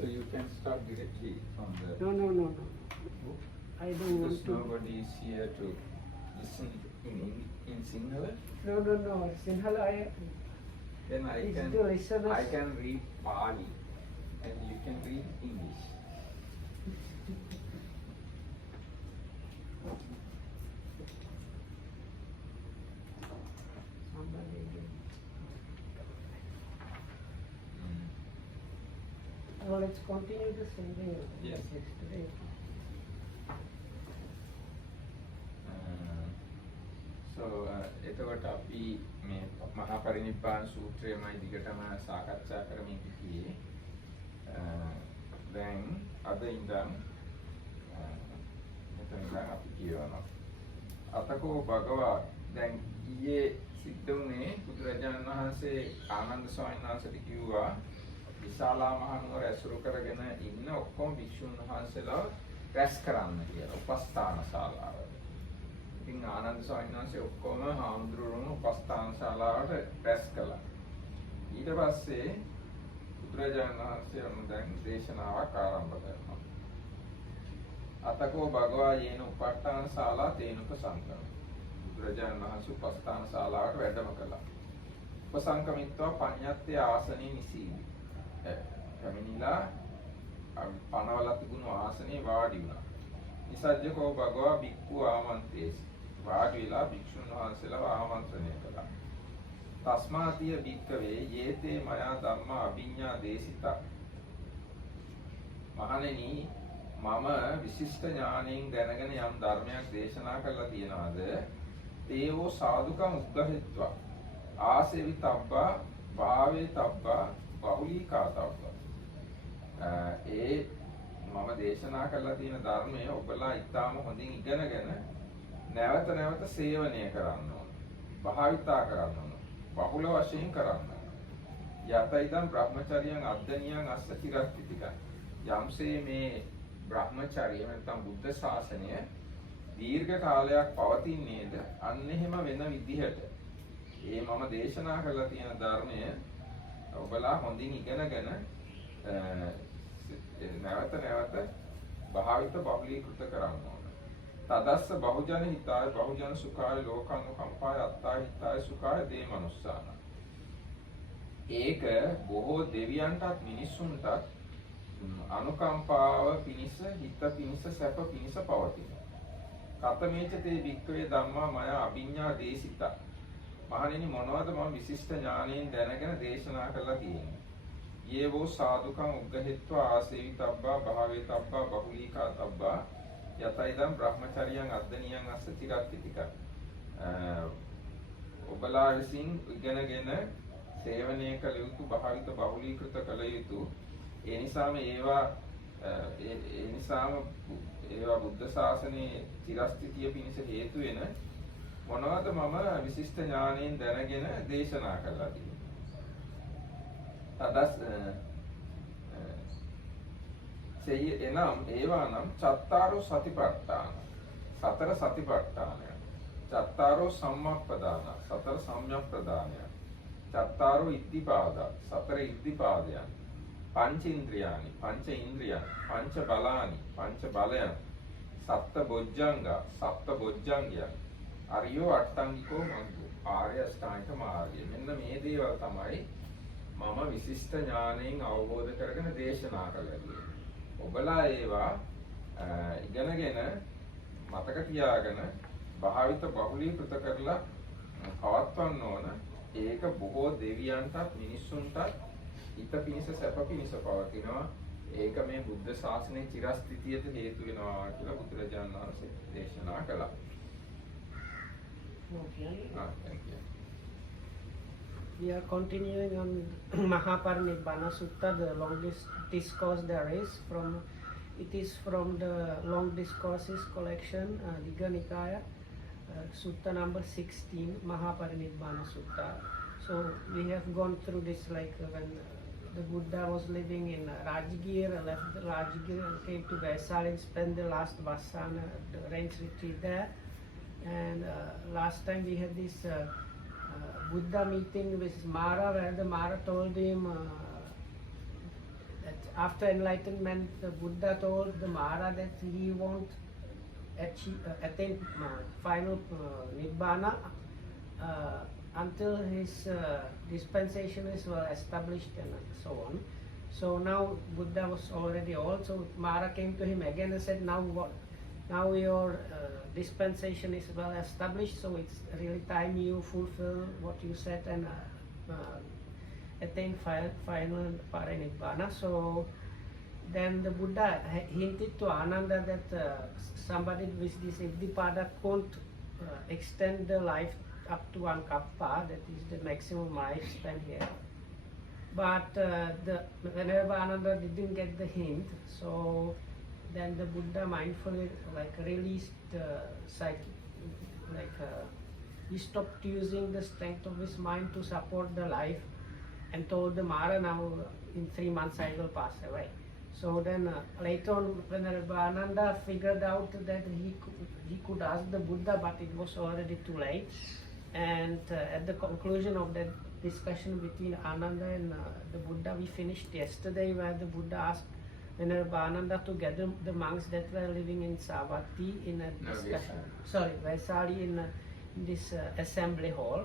So you can start directly from the No. book. I don't Because want to. nobody is here to listen in Sinhala. No. Sinhala, Then I it's can the listeners. I can read Pali and you can read English. Well, let's continue the same way. Yes. Yesterday. එතකොට අපි මේ මහා පරිනිබ්බාන සූත්‍රයමයි දිගටම සාකච්ඡා කරමින් සිටියේ. දැන් අද ඉඳන් මෙතන අපි කියවනවා. අතකෝ භගවා දැන් ඊයේ සිද්ධ වුණේ බුදුරජාණන් වහන්සේ ආනන්ද ස්වාමීන් වහන්සේට කිව්වා විශාලා මහනුවර ඇසුරු කරගෙන ඉන්න ඔක්කොම භික්ෂුන් වහන්සේලා රැස් කරන්න කියලා උපස්ථාන ශාලාවට. ඉතින් ආනන්ද ස්වාමීන් වහන්සේ ඔක්කොම හාමුදුරුවෝ උපස්ථාන ශාලාවට රැස් කළා. ඊට පස්සේ බුදුරජාණන් වහන්සේ දැන් දේශනාවක් ආරම්භ කරනවා. අතකෝ භගවා යේන උපට්ඨාන ශාලා තේනුක සංකම. බුදුරජාණන් වහන්සේ උපස්ථාන ශාලාවට වැඩම කළා. උපසංකමිත්වා පඤ්ඤත්තේ ආසනේ නිසීවි. කමිනිලා පනවලා තිබුණු ආසනේ වාඩි වුණා. නිසජ්ජකෝ භගවා භික්ඛු ආමන්ත්‍රේසි. වාඩි වෙලා භික්ෂුන් වහන්සේලා ආමන්ත්‍රණය කළා. තස්මාතිය භික්ඛවේ යේතේ මයා ධම්මා අභිඤ්ඤා දේශිතා. මහණෙනි මම විශිෂ්ට ඥාණයෙන් දැනගෙන යම් ධර්මයක් දේශනා කළා තියනවාද ඒවෝ සාදුකම් උග්ගහිත්වා ආසෙවිතබ්බා භාවේතබ්බා බහුලීකාතබ්බා. ඒ මම දේශනා කළා තියෙන ධර්මය ඔබලා ඊටාම හොඳින් ඉගෙනගෙන නැවත නැවත සේවනය කරන්න ඕන. භාවිතා කරන්න ඕන. බහුල වශයෙන් කරන්න. යතයිදම් බ්‍රහ්මචර්යයන් අද්දනියන් අස්ස චිරස්තිතික. යම්සේ මේ බ්‍රහ්මචර්යය නැත්නම් බුද්ධ ශාසනය දීර්ඝ කාලයක් පවතින්නේද අන්න එහෙම වෙන විදිහට ඒ මම දේශනා කළා තියෙන ධර්මය ඔබලා හොඳින් ඉගෙනගෙන නැවත නැවත භාවිත බහුලීකృత කරන්න ඕන. තදස්ස බහුජන හිතාය බහුජන සුඛාය ලෝකානුකම්පාය අත්තාය හිතාය සුඛාය දේ මනුස්සාන. ඒක බොහෝ දෙවියන්ටත් මිනිසුන්ටත් අනුකම්පාව පිණිස හිත පිණිස සැප පිණිස පවතින. කතමේච තේ වික්ඛවේ ධම්මා මය අභිඤ්ඤා දේශිතා. මහණෙනි මොනවද මම විශිෂ්ට ඥාණයෙන් දැනගෙන දේශනා කළා කියන්නේ. යේවෝ සාදුකං උග්ගහෙත්වා ආසේවිතබ්බා භාවේතබ්බා බහුලීකාතබ්බා යතයිදම් බ්‍රහ්මචර්යයන් අද්දනියන් අස්ස චිරත්තිතික. ඔබලා විසින් ඉගෙනගෙන සේවනය කළ යුතු භාවිත බහුලීකృత කළ යුතු. ඒ නිසාම ඒවා බුද්ධ ශාසනයේ චිරස්ථිතිය පිණිස හේතු වෙන මොනවද මම විශිෂ්ට ඥාණයෙන් දැනගෙන දේශනා කළා කියන්නේ. තදස් සෙය එනම් ඒවානම් චත්තාරෝ සතිපට්ඨාන සතර සතිපට්ඨානය චත්තාරෝ සම්මප්පදාන සතර සම්‍යක්ප්‍රදානය චත්තාරෝ ඉද්ධිපාද සතර ඉද්ධිපාදයන් පංච ඉන්ද්‍රියානි පංච ඉන්ද්‍රියන් පංච බලානි පංච බලයන් සප්ත බොජ්ජංග සප්ත බොජ්ජංගයන් අරියෝ අට්ඨංගිකෝ මග්ගෝ ආර්ය අෂ්ටාංගික මාර්ගය. මෙන්න මේ දේවල් තමයි මම විශිෂ්ට ඥාණයෙන් අවබෝධ කරගෙන දේශනා කළේ. ඔබලා ඒවා ඉගෙනගෙන මතක තියාගෙන භාවිත බහුලීකృత කරලා පවත්වන්න ඕන. ඒක බොහෝ දෙවියන්ටත් මිනිස්සුන්ටත් හිත පිණිස සැප පිණිස පවතිනවා. ඒක මේ බුද්ධ ශාසනයේ චිරස්ථිතියට හේතු වෙනවා කියලා බුදුරජාණන් වහන්සේ දේශනා කළා. Thank you. We are continuing on Mahaparinibbana Sutta, the longest discourse there is. It is from the long discourses collection, Digha Nikaya, Sutta number 16, Mahaparinibbana Sutta. So we have gone through this like when the Buddha was living in Rajgir, left Rajgir and came to Vaisali and spent the last Vassana, the rains retreat there. And last time we had this Buddha meeting with Mara, where the Mara told him that after enlightenment, the Buddha told the Mara that he won't attain final Nibbana until his dispensation is well established and so on. So now Buddha was already old, so Mara came to him again and said, now what? Now your dispensation is well established, so it's really time you fulfill what you said and attain final Parinibbana. So then the Buddha hinted to Ananda that somebody with this Iddhipada can't extend the life up to 1 kappa, that is the maximum lifespan here. But whenever Ananda didn't get the hint, so then the Buddha mindfully released he stopped using the strength of his mind to support the life and told the Mara, now in 3 months I will pass away. So then later on, when Ananda figured out that he could ask the Buddha, but it was already too late. And at the conclusion of that discussion between Ananda and the Buddha, we finished yesterday, where the Buddha asked Venerable Ananda to gather the monks that were living in Savatthi in a discussion. Vaisali in this assembly hall.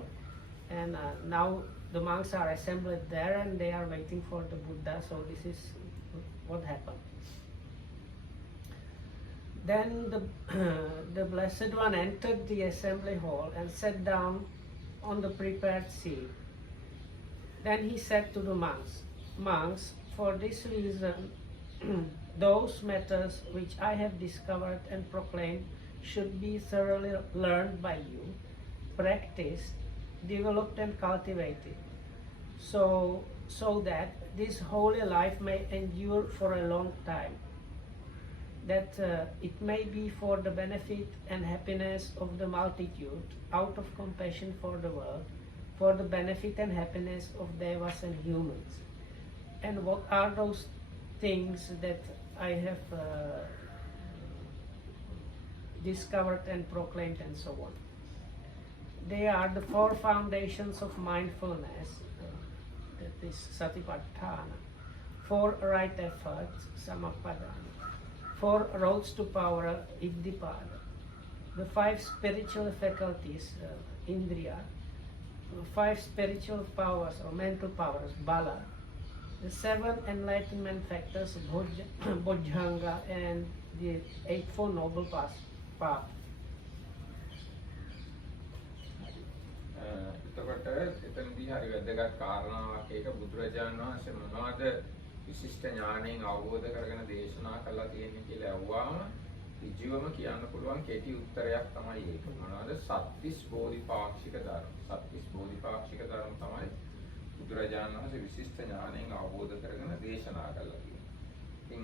And now the monks are assembled there and they are waiting for the Buddha. So this is what happened. Then the Blessed One entered the assembly hall and sat down on the prepared seat. Then he said to the monks, "Monks, for this reason, those matters which I have discovered and proclaimed should be thoroughly learned by you, practiced, developed and cultivated, so that this holy life may endure for a long time, that it may be for the benefit and happiness of the multitude, out of compassion for the world, for the benefit and happiness of devas and humans." And what are those things that I have discovered and proclaimed and so on? They are the 4 foundations of mindfulness, that is Satipatthana, 4 right efforts, Samappadana, 4 roads to power, Iddhipada, the 5 spiritual faculties, Indriya, 5 spiritual powers or mental powers, Bala, the 7 enlightenment factors, Bodhanga, and the 8 noble paths. එතකොට එතනදී හරි වැදගත් කාරණාවක් ඒක බුදුරජාණන් වහන්සේ මොනවද විශිෂ්ට ඥාණයෙන් අවබෝධ කරගෙන දේශනා කළා තියෙන්නේ කියලා අහුවාම ඍජුවම කියන්න පුළුවන් කෙටි උත්තරයක් තමයි ඒක. මොනවද? සත්‍තිස් බෝධිපාක්ෂික ධර්ම. සත්‍තිස් බෝධිපාක්ෂික ධර්ම තමයි බුදුරජාණන් වහන්සේ විශිෂ්ට ඥාණයෙන් අවබෝධ කරගෙන දේශනා කළා කියන්නේ. ඉතින්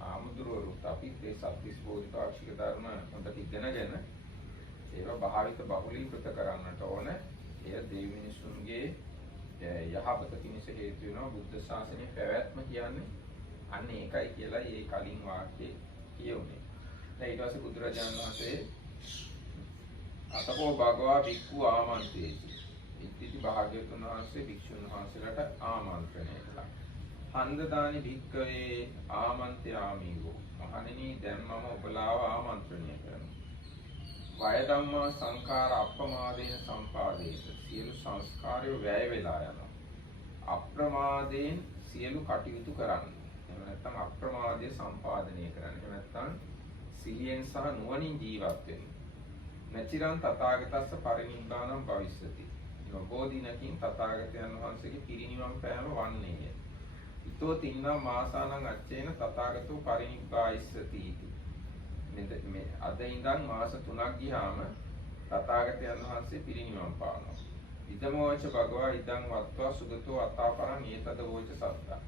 ආමුදුරුවරුත් අපිත් මේ සත්‍තිස් බෝධිපාක්ෂික ධර්ම හොඳට ඉගෙනගෙන ඒවා භාවිත බහුලීකృత කරන්නට ඕන. එය දෙවි මිනිසුන්ගේ යහපත පිණිස හේතු වෙනවා. බුද්ධ ශාසනයේ පැවැත්ම කියන්නේ අන්න ඒකයි කියලා මේ කලින් වාක්‍යයේ කියුනේ. දැන් ඊට පස්සේ බුදුරජාණන් වහන්සේ අතකෝ භගවා භික්ඛු ආමන්ත්‍රේති. ඉතිති භාග්‍යවතුන් වහන්සේ භික්ෂුන් වහන්සේලාට ආමන්ත්‍රණය කළා. හන්දදානි භික්ඛවේ ආමන්ත්‍යාමිවෝ. මහණෙනි දැන් මම ඔබලාව ආමන්ත්‍රණය කරනවා. වය ධම්මා සංඛාර අප්‍රමාදේන සම්පාදේත. සියලු සංස්කාරය වැය වෙලා යනවා. අප්‍රමාදයෙන් සියලු කටයුතු කරන්න. එහෙම නැත්නම් අප්‍රමාදයේ සම්පාදනය කරන්න. එහෙම නැත්නම් සිහියෙන් සහ නුවණින් ජීවත් වෙන්න. නචිරං තථාගතස්ස පරිනිබ්බාණං භවිස්සති. නොබෝධිනකින් තථාගතයන් වහන්සේගේ පිරිනිවන් පෑම වන්නේය. ඊතෝ තින්නා මාසානං අච්චේන තථාගතෝ පරිනිබ්බායිස්සති. මේ අද ඉඳන් මාස 3ක් ගියාම තථාගතයන් වහන්සේ පිරිනිවන් පානවා. ඉදමෝච භගවා ඉදං වත්වා සුගතෝ අත්තාපරං ඒතද වෝච සත්තා.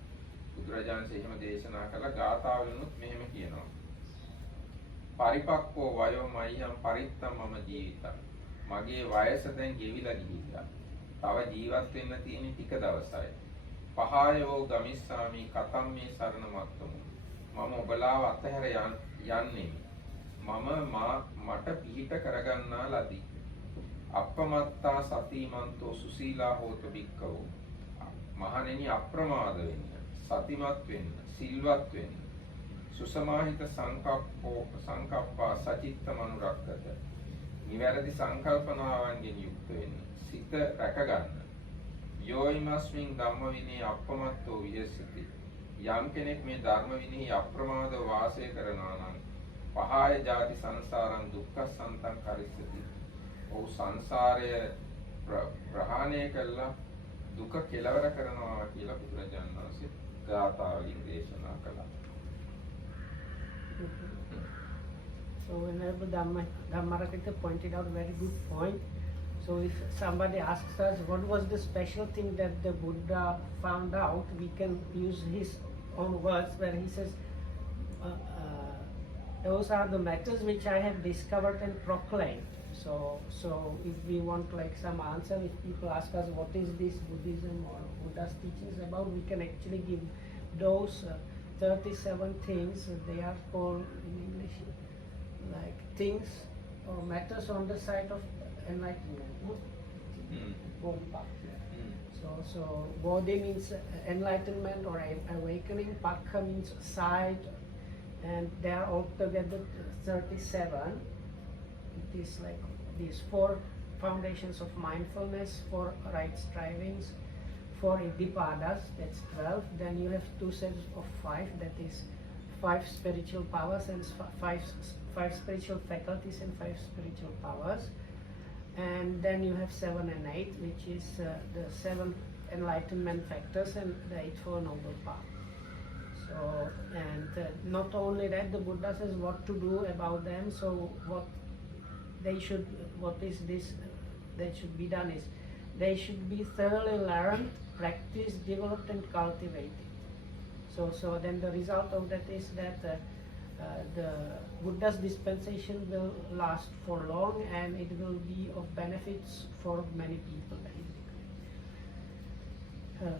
බුදුරජාණන් එහෙම දේශනා කළ ගාථාවලුත් මෙහෙම කියනවා. පරිපක්කෝ වයෝ මයිහං පරිත්තම් මම ජීවිතං. මගේ වයස දැන් ගෙවිලා ගිහිල්ලා. තව ජීවත් වෙන්න තියෙන ටික දවසයි. පහයෝ ගමිස්සාමි කතම් මේ සරණ මත්තමු. මම ඔබලාව අතහැර යන්නේ. මට පිහිට කරගන්නා ලදී. අප්‍රමත්තා සතිමන්තෝ සුසීලා හෝත භික්ඛවෝ. මහණෙනි අප්‍රමාද වෙන්න, සතිමත් වෙන්න, සිල්වත් වෙන්න. සුසමාහිත සංකප්පා සචිත්ත මනුරක්කත. නිවැරදි සංකල්පනාවන්ගෙන් යුක්ත වෙන්න. සිත රැකගන්න. යෝයිමස්මින් ධම්ම විනී අප්‍රමත්තෝ විහෙසති. යම් කෙනෙක් මේ ධර්ම විනී අප්‍රමාදව වාසය කරනවා නම් පහය ජාති සංසාරං දුක්ඛසන්තං කරිස්සති. ඔහු සංසාරය ප්‍රහාණය කළා දුක කෙලවර කරනවා කියලා බුදුරජාණන් වහන්සේ ගාථාවලින් දේශනා කළා. So Venerable Dhammarakita pointed out a very good point. So if somebody asks us what was the special thing that the Buddha found out, we can use his own words where he says, those are the matters which I have discovered and proclaimed. So if we want like some answer, if people ask us what is this Buddhism or Buddha's teachings about, we can actually give those 37 things. They are called in English like things or matters on the side of enlightenment. Bodhi. So Bodhi means enlightenment or awakening. Pakha means side, and they are altogether 37. It is like these 4 foundations of mindfulness, 4 right strivings, 4 iddhipadas, that's 12. Then you have 2 sets of 5, that is 5 spiritual powers and 5 spiritual faculties and 5 spiritual powers. And then you have 7 and 8, which is the 7 enlightenment factors and the Eightfold Noble Path. So, and not only that, the Buddha says what to do about them. So that should be done is they should be thoroughly learned, practiced, developed and cultivated. So then the result of that is that the Buddha's dispensation will last for long and it will be of benefits for many people.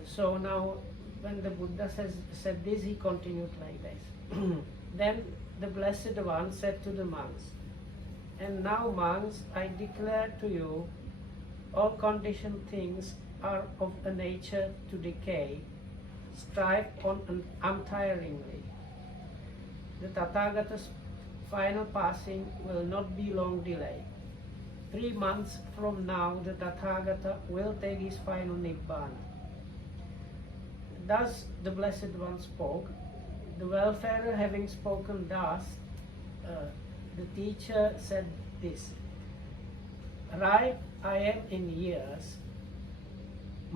So now when the Buddha said this, he continued like this. Then the Blessed One said to the monks, "And now, monks, I declare to you, all conditioned things are of a nature to decay. Strive on untiringly. The Tathagata's final passing will not be long delay. 3 months from now, the Tathagata will take his final Nibbana." Thus the Blessed One spoke. The wayfarer having spoken thus, the teacher said this: "Ripe I am in years,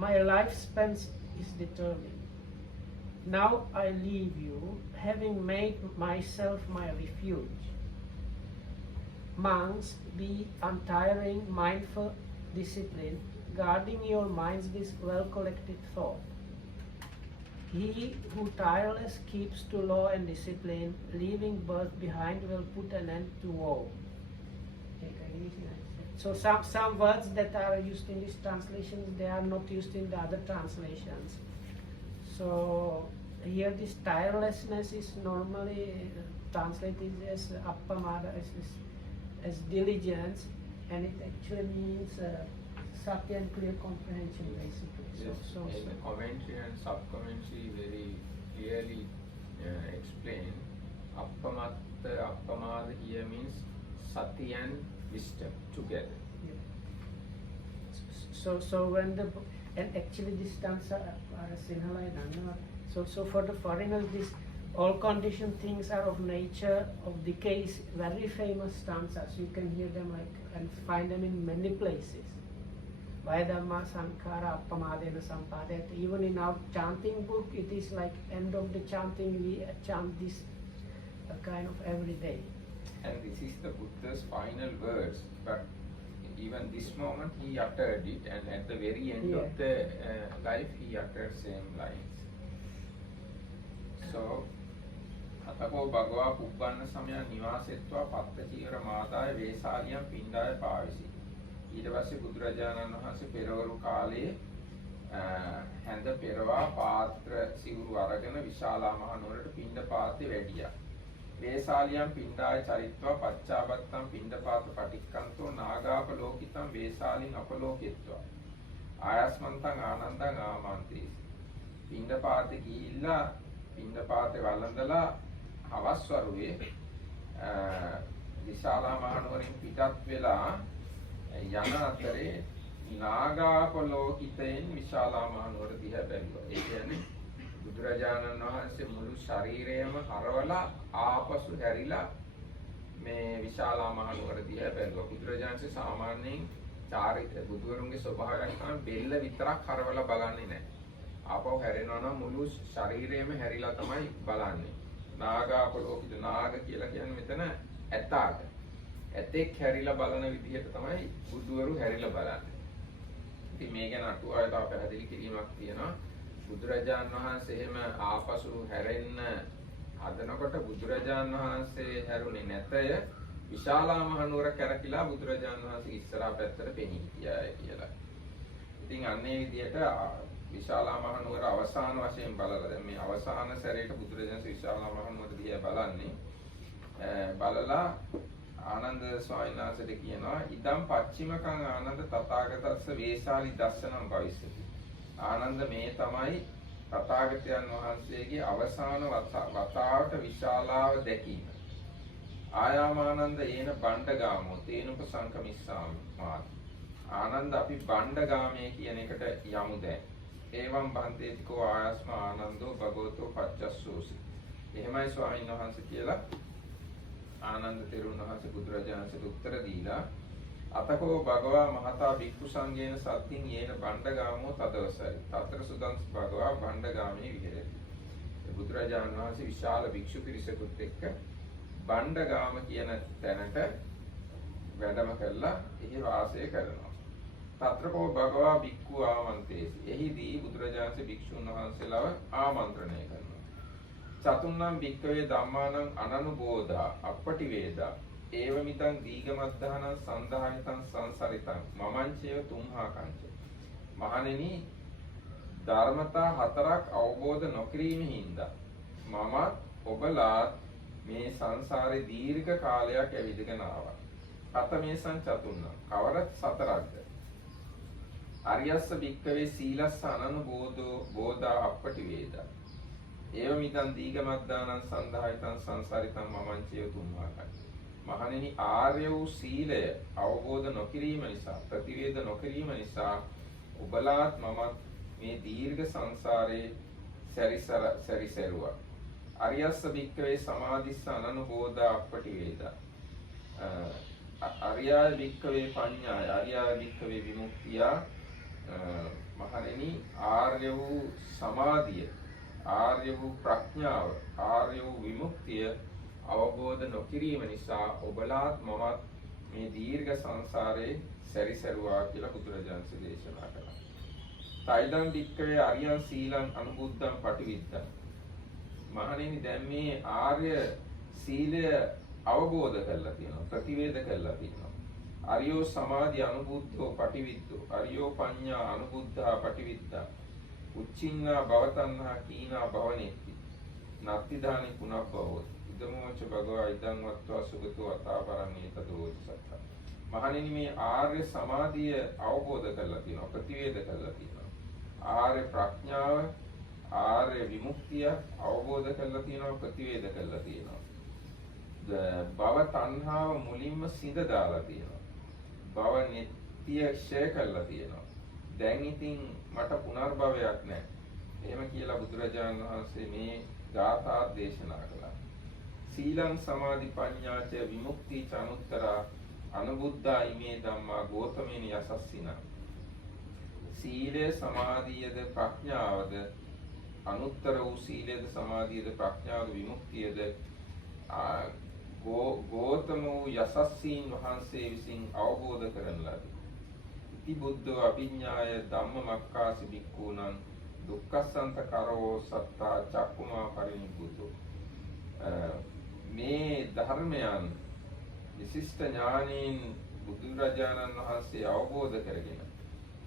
my lifespan is determined. Now I leave you, having made myself my refuge. Monks, be untiring, mindful, disciplined, guarding your minds with well-collected thought. He who tireless keeps to law and discipline, leaving birth behind, will put an end to woe." So some words that are used in these translations, they are not used in the other translations. So here this tirelessness is normally translated as appamada, as diligence, and it actually means sati and clear comprehension basically. Yes, so the commentary and sub-commentary very clearly explain. Appamada here means sati and wisdom together. Yeah. So when and actually this stanza are Sinhala and Annava. So for the foreigners, this all conditioned things are of nature of decay is very famous stanzas. You can hear them and find them in many places. Vayadhamma Sankara Appamadena Sampadeta. Even in our chanting book, it is like end of the chanting, we chant this kind of every day. And this is the Buddha's final words, but even this moment he uttered it, and at the very end of the life he uttered same lines. So, Atako Bhagava Pubbanna Samaya Nivasetva Pattachira Madaya Vesaliyam Pindaya Pavisi. ඊට පස්සේ බුදුරජාණන් වහන්සේ පෙරවරු කාලයේ හැඳ පෙරවා පාත්‍ර සිවුරු අරගෙන විශාලා මහ නුවරට පිණ්ඩපාතේ වැඩියා. වේසාලියම් පිණ්ඩාය චරිත්වා පච්චාබත්තම් පිණ්ඩපාත පටික්කන්තෝ නාගාපලෝකිතම් වේසාලින් අපලෝකිත්වා ආයස්මන්තං ආනන්දං ආමන්ත්‍රීසි. පින්ඩපාත ගිහිල්ලා පින්ඩපාතේ වළඳලා හවස් වරුවේ විශාලා මහනුවරින් පිටත් වෙලා යන අතරේ නාගාපලෝකිතෙන් විශාලා මහනුවර දිහා බැලුවා. ඒ කියන්නේ බුදුරජාණන් වහන්සේ මුළු ශරීරයම හරවලා ආපසු හැරිලා මේ විශාලා මහනුවර දිහා බැලුවා. බුදුරජාණන්සේ සාමාන්‍යයෙන් බුදුවරුන්ගේ ස්වභාවයක් තමයි බෙල්ල විතරක් හරවලා බලන්නේ නැහැ. ආපහු හැරෙනවා නම් මුළු ශරීරයම හැරිලා තමයි බලන්නේ. නාගාපලෝකිත නාග කියලා කියන්නේ මෙතන ඇතාට. ඇතෙක් හැරිලා බලන විදිහට තමයි බුදුවරු හැරිලා බලන්නේ. ඉතින් මේ ගැන අටුවාවේ තව පැහැදිලි කිරීමක් තියෙනවා. බුදුරජාන් වහන්සේ එහෙම ආපසු හැරෙන්න හදනකොට බුදුරජාන් වහන්සේ හැරුණේ නැතය. විශාලා මහනුවර කැරකිලා බුදුරජාන් වහන්සේ ඉස්සරහා පැත්තට පෙනී ගියාය කියලා. ඉතින් අන්නේ විදිහට විශාලා මහනුවර අවසාන වශයෙන් බලලා දැන් මේ අවසාන සැරේට බුදුරජාණන් විශාලා මහනුවර දිහා බලන්නේ. බලලා ආනන්ද ස්වාමීන් වහන්සේට කියනවා ඉදම් පච්චිමකං ආනන්ද තථාගතස්ස වේශාලි දස්සනම් භවිස්සති. ආනන්ද මේ තමයි තථාගතයන් වහන්සේගේ අවසාන වතාවට විශාලාව දැකීම. ආයාමානන්ද ඒන බණ්ඩගාමෝ තේනුප සංකමිස්සාමි මාත්. ආනන්ද අපි බණ්ඩගාමයේ කියන එකට යමු දැන්. ඒවම් බන්තේතිකෝ ආයස්ම ආනන්දෝ භගවතෝ පච්චස්සෝසි. එහෙමයි ස්වාමීන් වහන්සේ කියලා ආනන්ද තෙරුන් වහන්සේ බුදුරජාණන්සේට උත්තර දීලා අතකෝ භගවා මහතා භික්ඛු සංඝේන සත්තින් යේන බණ්ඩගාමෝ තදවසයි. තතර සුදං භගවා බණ්ඩගාමේ විහෙරති. බුදුරජාණන් වහන්සේ විශාල භික්ෂු පිරිසකුත් එක්ක බණ්ඩගාම කියන තැනට වැඩම කළා එහි වාසය කරනවා. තත්‍රකෝ භගවා භික්ඛු ආමන්තේසි. එහිදී බුදුරජාණන්සේ භික්ෂුන් වහන්සේලාව ආමන්ත්‍රණය කරනවා. චතුන්නම් භික්ඛවේ ධම්මානං අනනුබෝධා අපටි වේදා ඒවමිතං දීගමද්ධානං සන්දාහිතං සංසරිතං මමංචේව තුම්හා කංච. මහණෙනි ධර්මතා හතරක් අවබෝධ නොකිරීම හින්දා මමත් ඔබලාත් මේ සංසාරේ දීර්ඝ කාලයක් ඇවිදගෙන ආවා. කතමේසං චතුන්නම් කවර සතරක්ද? අරියස්ස භික්ඛවේ සීලස්ස අනනුබෝධෝ බෝධා අපටි වේදා ඒවමිතං දීගමද්ධානං සන්දාහිතං සංසරිතං මමංචේව තුම්හා කංච. මහණෙනි ආර්ය වූ සීලය අවබෝධ නොකිරීම නිසා ප්‍රතිවේද නොකිරීම නිසා ඔබලාත් මමත් මේ දීර්ඝ සංසාරේ සැරිසරුවා. අරියස්ස භික්ඛවේ සමාධිස්ස අනනුබෝධා අපටි වේදා අරියාය භික්ඛවේ පඤ්ඤාය අරියාය භික්ඛවේ විමුක්තිය. මහණෙනි ආර්ය වූ සමාධිය ආර්ය වූ ප්‍රඥාව ආර්ය වූ විමුක්තිය අවබෝධ නොකිරීම නිසා ඔබලාත් මමත් මේ දීර්ඝ සංසාරේ සැරිසරුවා කියලා බුදුරජාණන් දේශනා කළා. තයිදම් භික්ඛවේ අරියං සීලං අනුබුද්ධං පටිවිද්දං. මහණෙනි දැන් මේ ආර්ය සීලය අවබෝධ කරලා තියෙනවා ප්‍රතිවේද කරලා තියෙනවා. අරියෝ සමාධි අනුබුද්ධෝ පටිවිද්දෝ අරියෝ පඤ්ඤා අනුබුද්ධා පටිවිද්දා උච්චින්නා භවතණ්හා කීනා භවනේති නත්තිදානි පුනබ්බවෝ ඉදමෝච භගවා ඉදං වත්වා සුගතෝ අතාපරණී තදෝච සත්ත. මහණෙනි මේ ආර්ය සමාධිය අවබෝධ කරලා තියෙනවා ප්‍රතිවේද කරලා තියෙනවා. ආර්ය ප්‍රඥාව ආර්ය විමුක්තිය අවබෝධ කරලා තියෙනවා ප්‍රතිවේද කරලා තියෙනවා. භව තණ්හාව මුලින්ම සිඳ දාලා තියෙනවා. භව නිත්‍ය ක්ෂය කරලා තියෙනවා. දැන් ඉතින් මට පුනර්භවයක් නැහැ. එහෙම කියලා බුදුරජාණන් වහන්සේ මේ ගාථා දේශනා කළා. සීලං සමාධි පඤ්ඤාච විමුක්ති චනුත්තරා අනුබුද්ධා ඉමේ ධම්මා ගෝතමේන යසස්සිනා. සීලය සමාධියද ප්‍රඥාවද අනුත්තර වූ සීලයද සමාධියද ප්‍රඥාවද විමුක්තියද ගෝතම වූ යසස්සීන් වහන්සේ විසින් අවබෝධ කරන ලදී. ඉති බුද්ධෝ අභිඥාය ධම්මමක්ඛාසි භික්ඛූනං දුක්ඛසන්ත කරෝ සත්තා චක්කුමා පරිනිබ්බුතෝ. මේ ධර්මයන් විශිෂ්ට ඥානීන් බුදුරජාණන් වහන්සේ අවබෝධ කරගෙන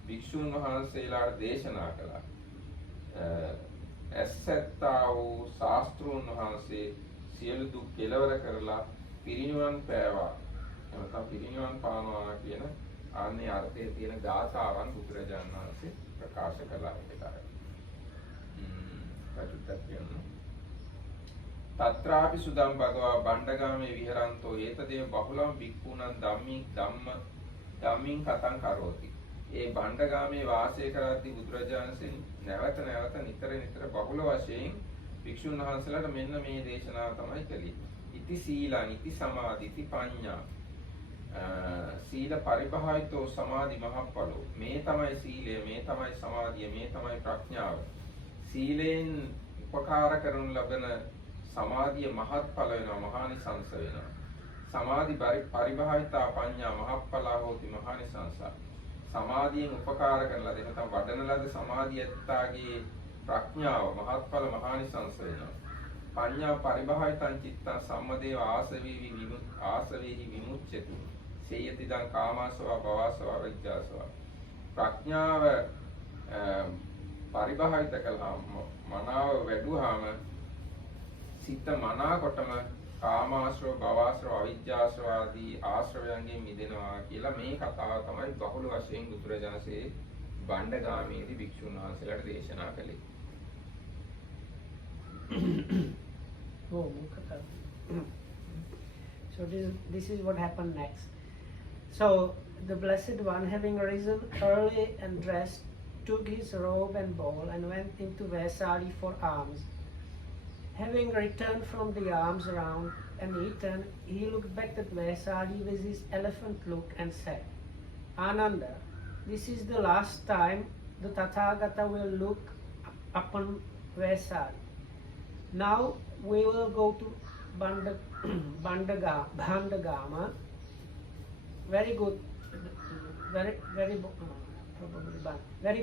භික්ෂුන් වහන්සේලාට දේශනා කළා. ඇසත්තා වූ ශාස්ත්‍රූන් වහන්සේ සියලු දුක් කෙලවර කරලා පිරිනිවන් පෑවා. නැත්නම් පිරිනිවන් පානවා කියන ආන්නේ අර්ථයේ තියෙන ගාථාවන් බුදුරජාණන් වහන්සේ ප්‍රකාශ කළා ඒකට. චුට්ටක් කියන්න. තත්‍රාපි සුදම් භගවා බණ්ඩගාමේ විහරන්තෝ ඒතදේව බහුලම් භික්ඛූණං ධම්මින් කතං කරෝති. ඒ බණ්ඩගාමේ වාසය කරද්දී බුදුරජාණන්සේ නැවත නැවත නිතර බහුල වශයෙන් භික්ෂුන් වහන්සේලාට මෙන්න මේ දේශනාව තමයි කළේ. ඉති සීලං ඉති සමාධි ඉති පඤ්ඤා සීල පරිභාවිතෝ සමාධි මහප්පලෝ. මේ තමයි සීලය, මේ තමයි සමාධිය, මේ තමයි ප්‍රඥාව. සීලෙන් උපකාර කරනු ලබන සමාධිය මහත්ඵල වෙනවා, මහානිසංස වෙනවා. සමාධි පරිභාවිතා පඤ්ඤා මහප්පලා හෝති මහානිසංස. සමාධියෙන් උපකාර කරන ලද නැත්නම් වඩන ලද සමාධියත්තාගේ ප්‍රඥාව මහත්ඵල මහානිසංස වෙනවා. පඤ්ඤා පරිභාවිතං චිත්තං සම්මදේව ආසවේහි විමුච්ඡති. සේයති දං කාමාසව භවසව විජ්ජාසව. ප්‍රඥාව පරිභාවිත කළාම මනාව වැඩුවාම සිත මනාකොටම කාමාශ්‍රව භවශ්‍රව අවිජ්ජාශ්‍රව ආදී ආශ්‍රවයන්ගෙන් මිදෙනවා කියලා මේ කතාව තමයි බහුල වශයෙන් බුදුරජාණන්සේ බණ්ඩගාමේදී භික්ෂුන් වහන්සේලාට දේශනා කළේ. Oh, so this is what happened next. So the Blessed One, having risen early and dressed, took his robe and bowl and went into Vesali for alms. Having returned from the alms round and eaten, he looked back at Vesali with his elephant look and said, Ananda, this is the last time the Tathagata will look upon Vesali. Now we will go to Bandagama. Very good, very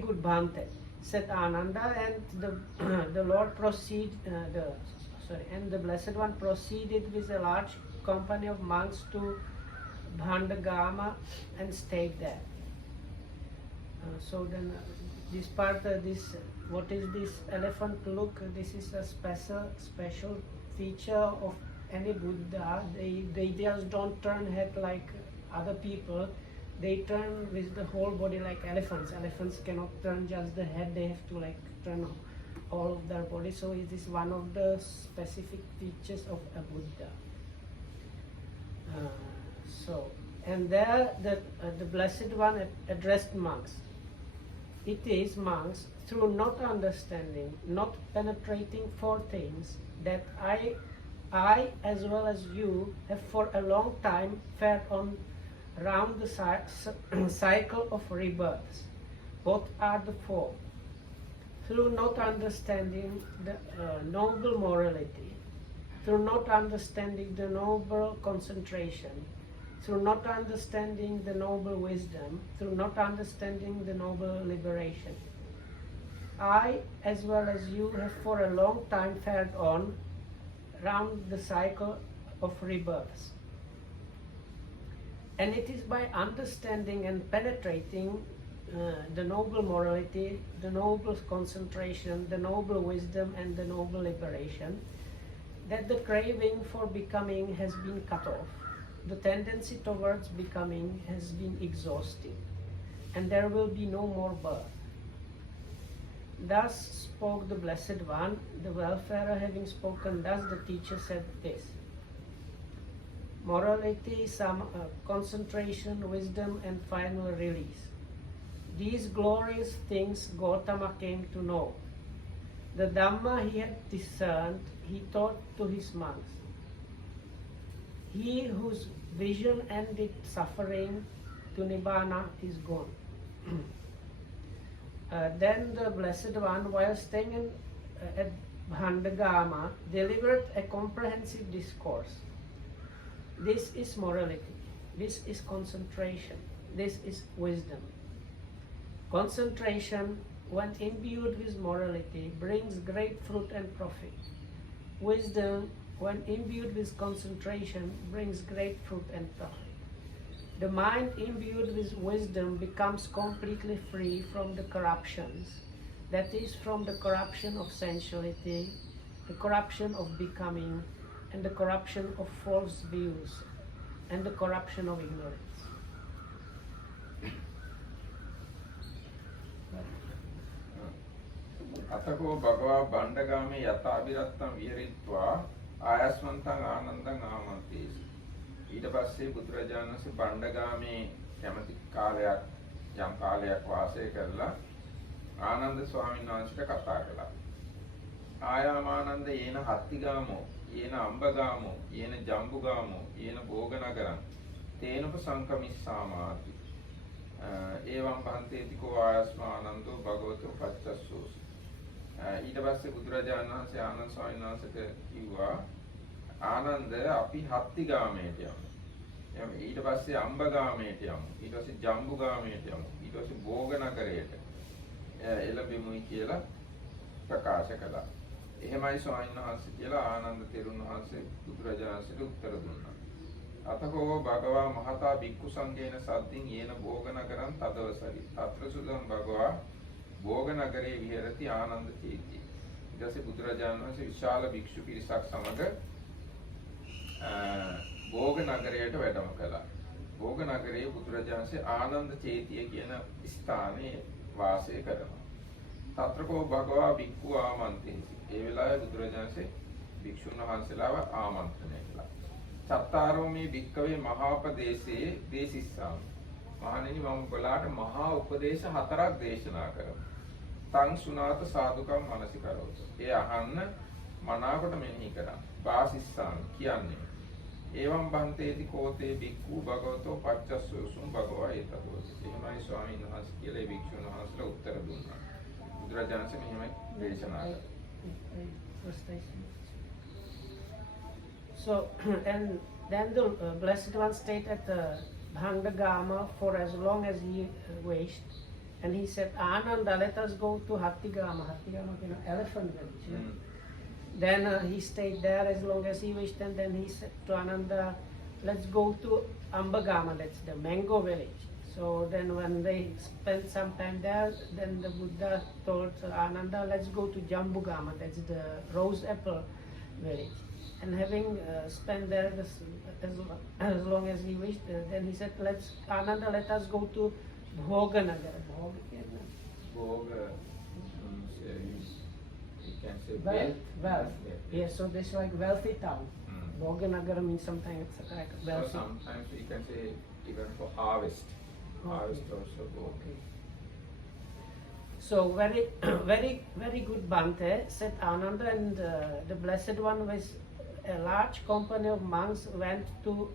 good Bhante, said Ananda, and the Lord and the Blessed One proceeded with a large company of monks to Bandagama and stayed there. So then this part, what is this elephant look? This is a special feature of any Buddha. They just don't turn head like other people. They turn with the whole body like elephants. Elephants cannot turn just the head. They have to like turn all of their body. So it is one of the specific features of a Buddha. And there the Blessed One addressed monks. It is, monks, through not understanding, not penetrating four things, that I as well as you have for a long time fared on round the cycle of rebirths. What are the four? Through not understanding the noble morality, through not understanding the noble concentration, through not understanding the noble wisdom, through not understanding the noble liberation. I, as well as you, have for a long time fared on round the cycle of rebirths. And it is by understanding and penetrating the noble morality, the noble concentration, the noble wisdom, and the noble liberation that the craving for becoming has been cut off. The tendency towards becoming has been exhausted, and there will be no more birth. Thus spoke the Blessed One. The Wayfarer, having spoken thus, the teacher said this: morality, concentration, wisdom, and final release. These glorious things Gautama came to know. The Dhamma he had discerned, he taught to his monks. He whose vision ended suffering to Nibbana is gone. Then the Blessed One, while staying at Bandagama, delivered a comprehensive discourse. This is morality, this is concentration, this is wisdom. Concentration, when imbued with morality, brings great fruit and profit. Wisdom, when imbued with concentration, brings great fruit and profit. The mind imbued with wisdom becomes completely free from the corruptions, that is, from the corruption of sensuality, the corruption of becoming, and the corruption of false views, and the corruption of ignorance. අතකෝ භගවා බණ්ඩගාමේ යථාබිරත්තම් විහෙරිත්වා ආයස්මන්තං ආනන්දං ආමන්තේසි. ඊට පස්සේ බුදුරජාණන් වහන්සේ බණ්ඩගාමේ කැමති කාලයක් යම් කාලයක් වාසය කරලා ආනන්ද ස්වාමීන් වහන්සේට කතා කළා. ආයාමානන්ද යේන හත්තිගාමෝ යේන අම්බගාමෝ යේන ජම්බුගාමෝ යේන භෝගනගරං තේනප සංකමිස්සාමාති. ඒවම් පහන්තේති කෝ ආයස්මානන්දෝ භගවතෝ පච්චස්සෝසි. ඊට පස්සේ බුදුරජාණන් වහන්සේ ආනන්ද ස්වාමීන් වහන්සේට කිව්වා ආනන්ද අපි හත්තිගාමයට යමු. ඊට පස්සේ අම්බගාමයට යමු. ඊට පස්සේ ජම්බුගාමයට යමු. ඊට පස්සේ භෝගනගරයට එළඹෙමුයි කියලා ප්‍රකාශ කළා. එහෙමයි ස්වාමීන් වහන්සේ කියලා ආනන්ද තෙරුන් වහන්සේ බුදුරජාණන්සේට උත්තර දුන්නා. අතකෝ භගවා මහතා භික්ඛු සංඝේන සද්දින් යේන භෝගනගරං තදවසරි. අත්‍රසුදම් භගවා භෝගනගරේ විහෙරති ආනන්ද චේති. ඊට පස්සේ බුදුරජාණන් වහන්සේ විශාල භික්ෂු පිරිසක් සමග භෝගනගරයට වැඩම කළා. භෝගනගරයේ බුදුරජාණන්සේ ආනන්ද චේතිය කියන ස්ථානයේ වාසය කරනවා. తත්‍රකෝ භගවා භික්ඛු ආමන්ත්‍රේසි. ඒ වෙලාවේ බුදුරජාණන්සේ භික්ෂුන් වහන්සේලාව ආමන්ත්‍රණය කළා. චත්තාරෝ මේ භික්ඛවේ මහාපදේශේ දේශිස්සාමි. මහණෙනි මම ඔබලාට මහා උපදේශ 4ක් දේශනා කරමි. තං සුනාත සාදුකම් මනසිකරවත. ඒ අහන්න මනාකොට මෙනෙහි කරන්න. වාසිස්සාමි කියන්නේ. ඒවම් බන්තේති කෝතේ භික්ඛු භගවතෝ පච්චස්සෝසුම් භගවා ඒතදෝසි. එහෙමයි ස්වාමීන් වහන්සේ කියලා භික්ෂුන් වහන්සේලා උත්තර දුන්නා. බුදුරජාණන් මෙහෙමයි දේශනා කළා. So and then the Blessed One stayed at Bhandagama for as long as he wished, and he said, Ananda, let us go to Hattigama. Hattigama, elephant village. Then he stayed there as long as he wished, and then he said to Ananda, let's go to Ambagama, that's the mango village. So then when they spent some time there, then the Buddha told Ananda, let's go to Jambugama, that's the rose apple village. And having spent there as long as he wished, then he said, Ananda, let us go to Bhoganagara. Bhoga, you can say wealth. Yes, so this is like wealthy town. Bhoganagara means sometimes like wealthy. So sometimes you can say even for harvest. Okay. Harvest also go. Okay. So very good Bhante, said Ananda, and the Blessed One with a large company of monks went to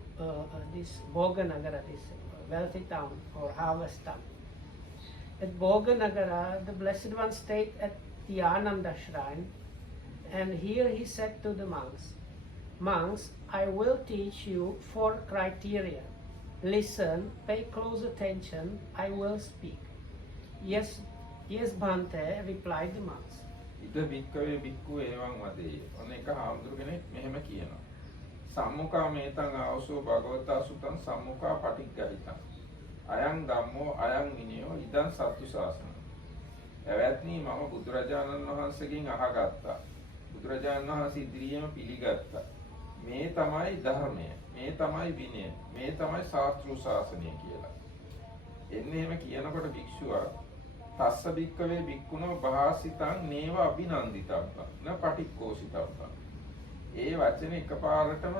this Bhoganagara, this wealthy town or harvest town. At Bhoganagara, the Blessed One stayed at the Ananda shrine, and here he said to the monks, monks, I will teach you 4 criteria. Listen, pay close attention, I will speak. Yes, Bhante, replied the monks. ඉද භික්ඛවේ භික්ඛු එවං වදේ. ඔන්න එක හාමුදුරු කෙනෙක් මෙහෙම කියනවා. සම්මුඛා මේතං ආවසෝ භගවතා සුතං සම්මුඛා පටිග්ගහිතං. අයං ධම්මෝ අයං විනයෝ ඉදං සත්තු ශාසනං. එවත්නි මම බුදුරජාණන් වහන්සේගෙන් අහගත්තා. බුදුරජාණන් වහන්සේ ඉදිරියේම පිළිගත්තා. මේ තමයි ධර්මය. මේ තමයි විනය. මේ තමයි ශාස්ත්‍රීය ශාසනය කියලා. එන්නේ එහෙම කියනකොට භික්ෂුවා තස්ස භික්කවේ භික්ඛුනෝ භාසිතං නේව අභිනන්දිතබ්බං න පටික්කෝසිතබ්බං. ඒ වචනේ එකපාරටම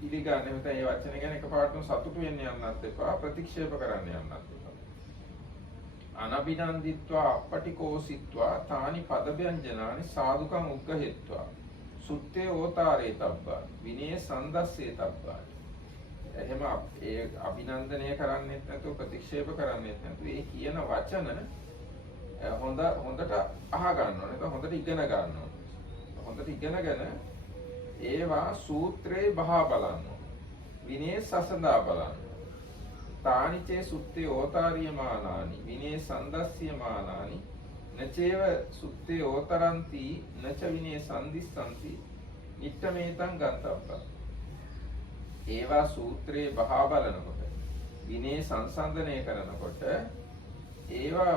පිළිගන්න නැත්නම් ඒ වචනේ ගැන එකපාරටම සතුටු වෙන්න යන්නත් එපා, ප්‍රතික්ෂේප කරන්න යන්නත් එපා. අනබිනන්දිත්වා අපටිකෝසිත්වා තානි පදව්‍යංජනානි සාදුකං උග්ගහෙත්වා සුත්තේ ඕතාරේතබ්බා විනය සන්දස්සේතබ්බා. එහෙම ඒ අභිනන්දනය කරන්නේත් නැතුව ප්‍රතික්ෂේප කරන්නේත් නැතුව ඒ කියන වචන හොඳට අහ ගන්න ඕනේ. ඒක හොඳට ඉගෙන ගන්න ඕනේ. හොඳට ඉගෙනගෙන ඒවා සූත්‍රේ බහා බලන්න ඕනේ. විනය සසඳා බලන්න. තානිචේ සුත්තේ ඕතාරියමානානි විනය සන්දස්සයමානානි නචේව සුත්තේ ඕතරන්ති නච විනය සන්දිස්සන්ති නිට්ඨමේතං ගන්තබ්බා. ඒවා සූත්‍රයේ බහා බලනකොට විනය සංසන්දනය කරනකොට ඒවා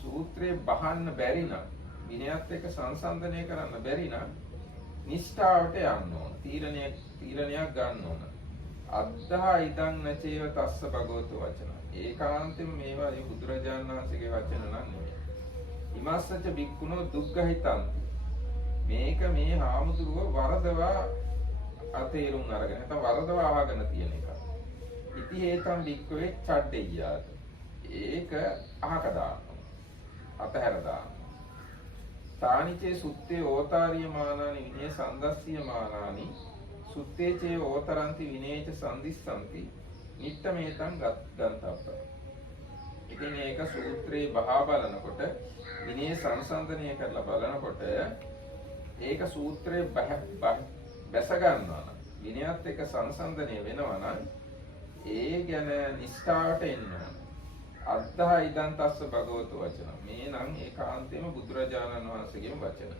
සූත්‍රයේ බහන්න බැරි නම් විනයත් එක්ක සංසන්දනය කරන්න බැරි නම් නිෂ්ඨාවට යන්න ඕන. තීරණයක් ගන්න ඕන. අද්දා ඉදං නචේව තස්ස භගවතු වචන. ඒකාන්තයෙන් මේවා බුදුරජාණන් වහන්සේගේ වචන නම් නෙවෙයි. ඉමස්සච බික්කුණෝ දුක්ඛහිතන්ති. මේක මේ හාමුදුරුව වරදවා අතේරුම් අරගෙන නැත්නම් වරදවා අහගෙන තියෙන එක. ඉති හේතම් බික්කවේ චඩ්ඩෙයියාත. ඒක අහක දානවා. අතහැර දානවා. තානිචේ සුත්තේ ඕතාරියමානානි විනය සන්දස්සීයමානානි සුත්තේචේ ඕතරන්ති විනේච සම්දිස්සන්ති නිට්ඨමේතං ගන්තබ්බ. ඉතින් ඒක සූත්‍රේ බහා බලනකොට විනය සංසන්දනය කරලා බලනකොට ඒක සූත්‍රේ බැස ගන්නවා නම් විනයත් එක්ක සංසන්දනය වෙනවා නම් ඒ ගැන නිස්සාරට එන්න ඕන. අද්ධා ඉදන් තස්ස භගවතු වචන. මේ නම් ඒකාන්තයෙන්ම බුදුරජාණන් වහන්සේගේම වචන.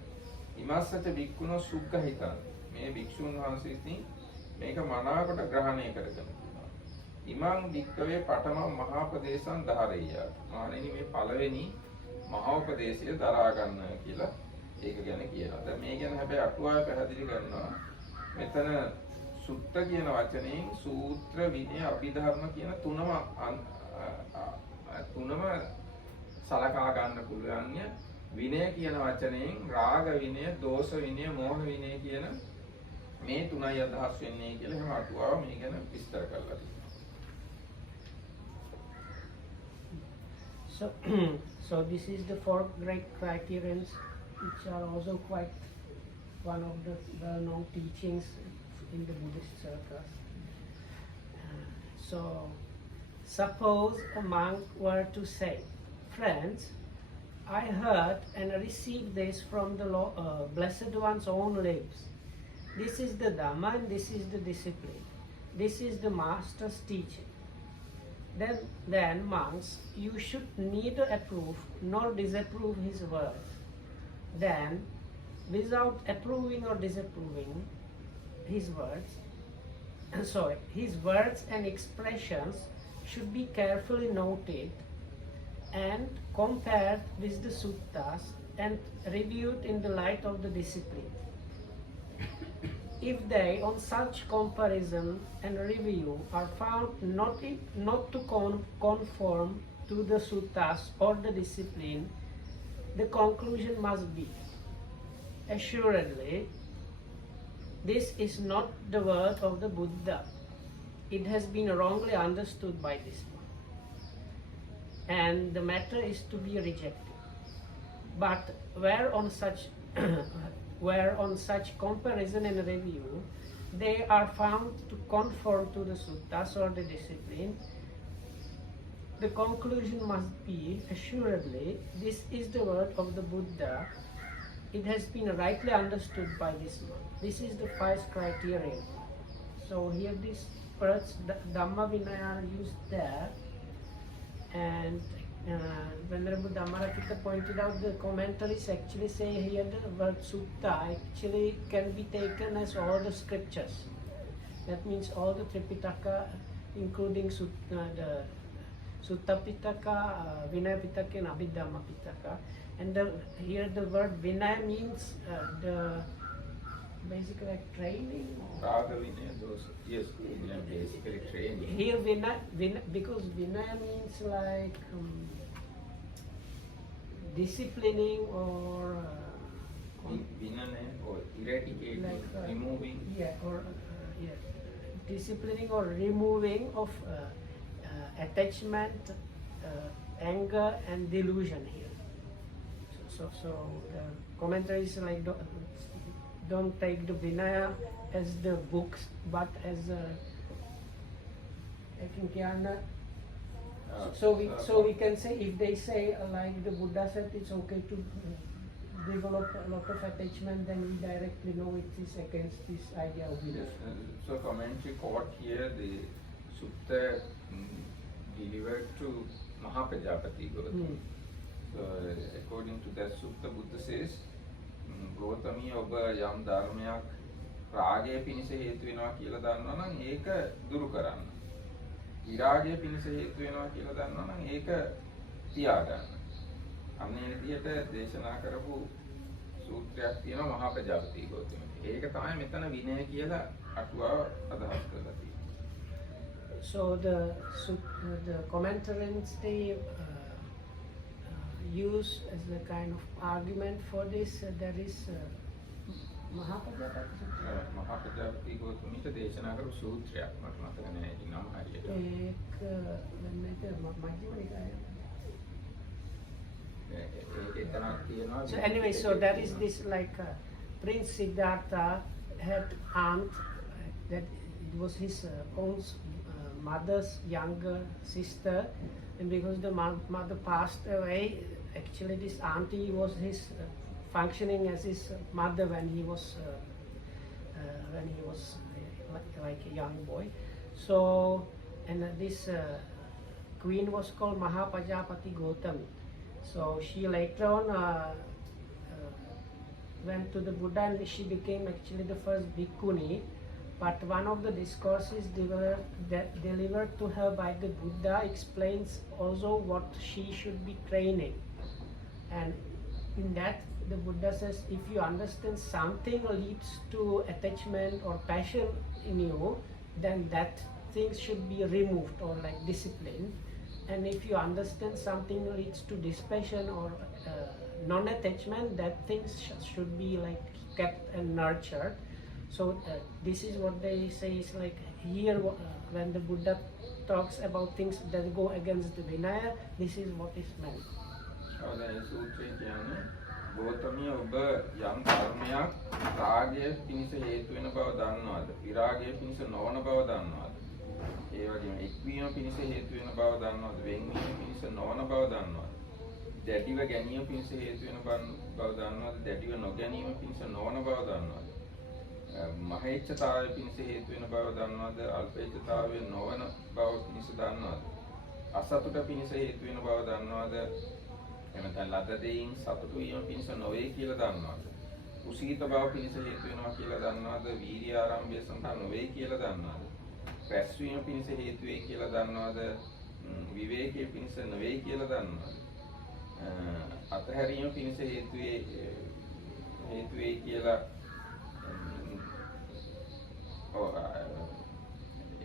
ඉමස්සච බික්කුණෝ සුග්ගහිතං. මේ භික්ෂුන් වහන්සේකින් මේක මනාවකට ග්‍රහණය කරගෙන තියෙනවා. ඉමං වික්කවේ පඨම මහාපදේශං ධාරේය. මානෙනි මේ පළවෙනි මහෝපදේශය දරා ගන්න කියලා ඒක ගැන කියනවා. දැන් මේ ගැන හැබැයි අටුවාව පැහැදිලි කරනවා. මෙතන සුත්ත කියන වචනයෙන් සූත්‍ර විනය අභිධර්ම කියන තුනම සලකා ගන්න පුළුවන්. විනය කියන වචනයෙන් රාග විනය, දෝෂ විනය, මෝහ විනය කියන මේ තුනයි අදහස් වෙන්නේ කියලා එහෙම අටුවාව මේ ගැන විස්තර කරලා තියෙනවා. So this is the four great criterions, which are also quite one of the well-known teachings in the Buddhist circles. So suppose a monk were to say, "Friends, I heard and received this from the Blessed One's own lips. This is the Dhamma and this is the discipline. This is the Master's teaching. Then monks, you should neither approve nor disapprove his words. Then, without approving or disapproving his words, his words and expressions should be carefully noted and compared with the suttas and reviewed in the light of the discipline. If they, on such comparison and review, are found not to conform to the suttas or the discipline, the conclusion must be, assuredly, this is not the word of the Buddha. It has been wrongly understood by this one, and the matter is to be rejected. But where on such comparison and review they are found to conform to the suttas or the discipline, the conclusion must be, assuredly, this is the word of the Buddha. It has been rightly understood by this one. This is the first criterion. So here these words Dhamma Vinaya are used there, and Venerable Dhammarakita pointed out the commentaries actually say here the word sutta actually can be taken as all the scriptures. That means all the Tripitaka, including the Sutta Pitaka, Vinaya Pitaka and Abhidhamma Pitaka. And here the word Vinaya means the basically like training. Raga Vinaya, those, yes, basically training. Here Vinaya, because Vinaya means like disciplining or Vinaya or eradicating, like, removing. Disciplining or removing of attachment, anger and delusion here. So the commentary is like don't take the Vinaya as the books, but as I think so we can say, if they say like the Buddha said it's okay to develop a lot of attachment, then we directly know it is against this idea of Vinaya. So commentary quote here the sutta delivered to Mahapajapati Gautama. So according to that sutta, Buddha says, Gotami ඔබ යම් ධර්මයක් රාගය පිණිස හේතු වෙනවා කියලා දන්නවා නම් ඒක දුරු කරන්න. විරාගය පිණිස හේතු වෙනවා කියලා දන්නවා නම් ඒක තියාගන්න. අන්නේ විදිහට දේශනා කරපු සූත්‍රයක් තියෙනවා මහා ප්‍රජාපති ගෞතම. ඒක තමයි මෙතන විනය කියලා අටුවාව අදහස් කරලා තියෙන්නේ. So the commentaries they use as a kind of argument for this. There is Mahapajapati Sutta. මහා ප්‍රජාපති ගෞතමීට දේශනා කරපු සූත්‍රයක් මට මතක නෑ ඉතින් නම හරියට. ඒක මජ්ක්‍ධිම නිකාය. ඒක එතනක් තියෙනවා. So anyway, so there is this like Prince Siddhartha had aunt that it was his own mother's younger sister, and because the mother passed away, actually this auntie was his functioning as his mother when he was like a young boy. So and this queen was called Mahapajapati Gautami. So she later on went to the Buddha and she became actually the first bhikkhuni. But one of the discourses delivered to her by the Buddha explains also what she should be training. And in that, the Buddha says, if you understand something leads to attachment or passion in you, then that thing should be removed or like discipline. And if you understand something leads to dispassion or non-attachment, that things should be like kept and nurtured. So this is what they say is like here when the Buddha talks about things that go against the Vinaya, this is what is meant. අවදාන සූත්‍රයේ කියන්නේ ගෞතමිය ඔබ යම් ධර්මයක් රාගය පිණිස හේතු වෙන බව දන්නවද? විරාගය පිණිස නොවන බව දන්නවද? ඒ වගේම එක්වීම පිණිස හේතු වෙන බව දන්නවද? වෙන්වීම පිණිස නොවන බව දන්නවද? දැඩිව ගැනීම පිණිස හේතු වෙන බව දන්නවද? දැඩිව නොගැනීම පිණිස නොවන බව දන්නවද? මහේච්ඡතාවය පිණිස හේතු වෙන බව දන්නවද? අල්පේච්ඡතාවය නොවන බව පිණිස දන්නවද? අසතුට පිණිස හේතු වෙන බව දන්නවද? එමෙතන ලද දෙයින් සතුටු වීම පිණිස නොවේ කියලා දන්නවද? කුසීත බව පිණිස හේතු වෙනවා කියලා දන්නවද? වීර්ය ආරම්භය සඳහා නොවේ කියලා දන්නවද? රැස්වීම පිණිස හේතු වෙයි කියලා දන්නවද? විවේකයේ පිණිස නොවේ කියලා දන්නවද? අතහැරීම පිණිස හේතු වෙයි කියලා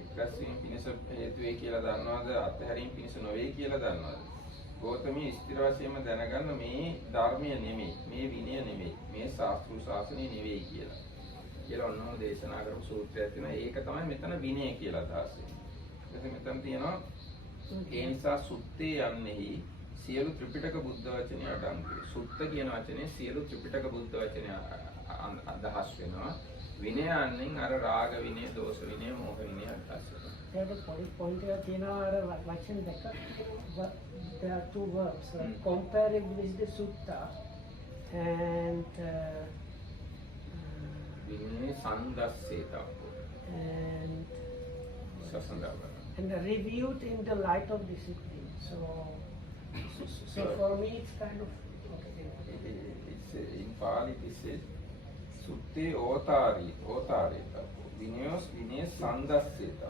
එක්රැස්වීම පිණිස හේතු වෙයි කියලා දන්නවද? අතහැරීම පිණිස නොවේ කියලා දන්නවද? ගෞතමී ස්ථිර වශයෙන්ම දැනගන්න මේ ධර්මය නෙමෙයි, මේ විනය නෙමෙයි, මේ ශාස්ත්‍රීය ශාසනය නෙවෙයි කියලා. කියලා ඔන්නම දේශනා කරපු සූත්‍රයක් තියෙනවා. ඒක තමයි මෙතන විනය කියලා අදහස් වෙන්නේ. ඊට මෙතන තියෙනවා ඒ නිසා සුත්තේ යන්නේහි සියලු ත්‍රිපිටක බුද්ධ වචනය අඩංගුයි. සුත්ත කියන වචනේ සියලු ත්‍රිපිටක බුද්ධ වචනය අදහස් වෙනවා. විනය යන්නේ අර රාග විනය, දෝෂ විනය, මෝහ විනය අදහස් වෙනවා. Point තියෙනවා අර වචන දෙක. There are two verbs, comparing with the sutta and විනය සංදස්සේතව and reviewed in the light of discipline. So for me it's kind of it's in Pali this is sutte otarita vinay sandasseta.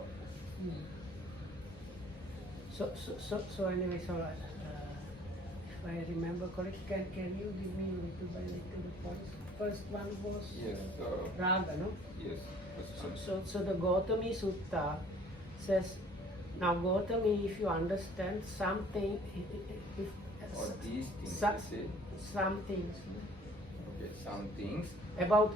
So anyway, so if I remember correctly, can you give me little by little the points? First one was Raga, no? Yes. So the Gautami Sutta says, now Gautami, if you understand something, Or these things, some things. Okay, some things. About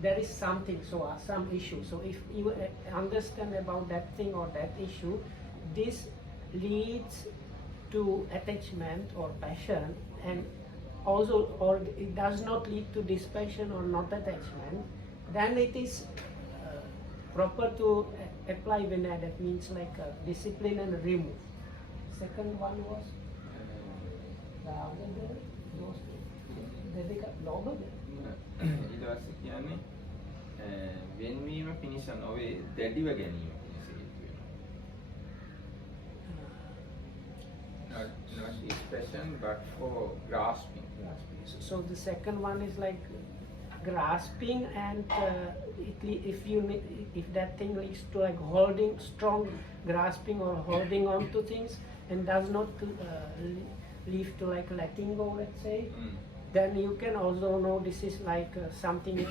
there is something, so some issue. So if you understand about that thing or that issue, this leads to attachment or passion, and also, or it does not lead to dispassion or not attachment, then it is proper to apply Vinaya. That means like discipline and remove. Second one was ඊට පස්සේ කියන්නේ වෙන්වීම පිණිස නොවේ දැඩිව ගැනීම පිණිස හේතු වෙනවා. Not expression but for grasping. So the second one is like grasping, and if that thing leads to like holding, strong grasping or holding on to things, and does not lead to like letting go, let's say, then you can also know this is like something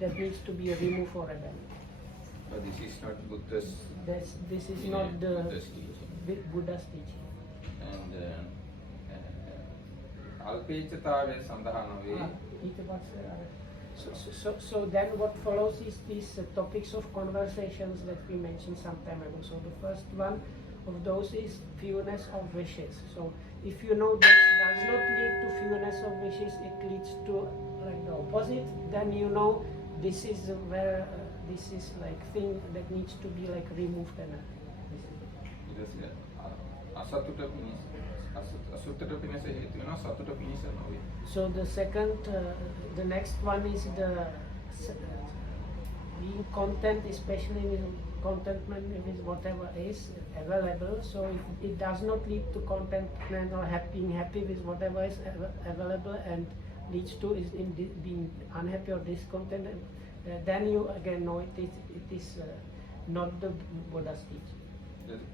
that needs to be removed or abandoned. But this is not Buddha's. This is not the Buddha's teaching. Buddha's teaching. And අල්පේච්ඡතාවය සඳහන් වේ. ඊට පස්සේ so then what follows is these topics of conversations that we mentioned some time ago. So the first one of those is fewness of wishes. So if you know this does not lead to fewness of wishes, it leads to like the opposite, then you know this is where this is like thing that needs to be like removed and අසතුට පිණිස අසතුට පිණිස හේතු වෙනවා සතුට පිණිස නොවේ. So the second the next one is the being content, especially with contentment with whatever is available. So if it does not lead to contentment or being happy with whatever is available and leads to is in being unhappy or discontented, then you again know it is not the Buddha's teaching.